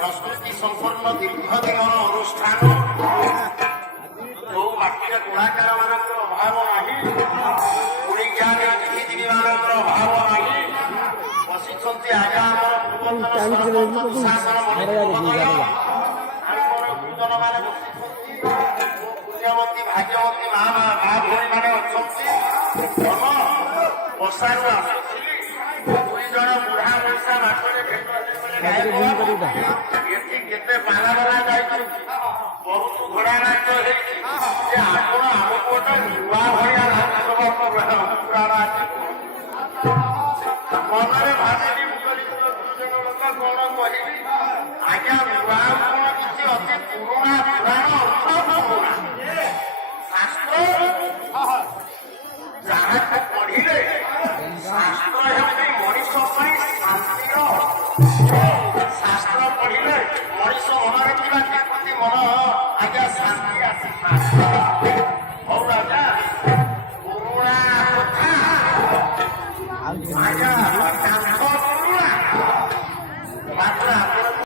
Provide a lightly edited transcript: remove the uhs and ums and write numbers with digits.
ସଂସ୍କୃତି ସମ୍ପନ୍ନ ଦୀର୍ଘ ଦିନର ଅନୁଷ୍ଠାନ ଯୋଉ ମାଟିର କଳାକାର ମାନଙ୍କର ଅଭାବ ନାହିଁ, ଓଡ଼ିଶାରେ ବୁଦ୍ଧିଜୀବୀ ମାନଙ୍କର ଅଭାବ ନାହିଁ, ବସିଛନ୍ତି ଆଜ୍ଞା ଆମର ପ୍ରଶାସନ ଆମର ଗୁରୁଜନ ମାନେ ବସିଛନ୍ତି, ପୁଣ୍ୟବତୀ ଭାଗ୍ୟବତୀ ମା ଭଉଣୀ ମାନେ ଅଛନ୍ତି। ବର୍ଷାରୁ ଆସୁଥିଲି, ଦୁଇ ଜଣ ବୁଢା ପଇସା ବାଟରେ ଏଠି କେତେ ପାଲା ବଲା ଯାଇଛନ୍ତି, ବହୁତ ଘୋଡ଼ା ନାଚ ହେଇଛି ଯେ ଆପଣ ଆମକୁ ଗୋଟେ ନୂଆ ଭଳିଆ ପୁରାଣ ଆସି ମନରେ ଭାବିଲି, ମୁଁ କହିଲି ଦୁର୍ଜନ ଲୋକ କଣ କହିବି ଆଜ୍ଞା, ନୂଆ କଣ କିଛି ଅଛି, ପୁରୁଣା ପୁରାଣ ଅର୍ଥ ପୁରୁଣା ଶାସ୍ତ୍ର ଯାହାକୁ ପଢିଲେ ଶାସ୍ତ୍ର ହେଉଛି ମଣିଷ ପାଇଁ ଶାନ୍ତିର, ଶାସ୍ତ୍ର ପଢିଲେ ମଣିଷ ମନରେ ଥିବା ଯେମିତି ମନ ଆଜ୍ଞା ଶାନ୍ତି ଆସିଥାଏ।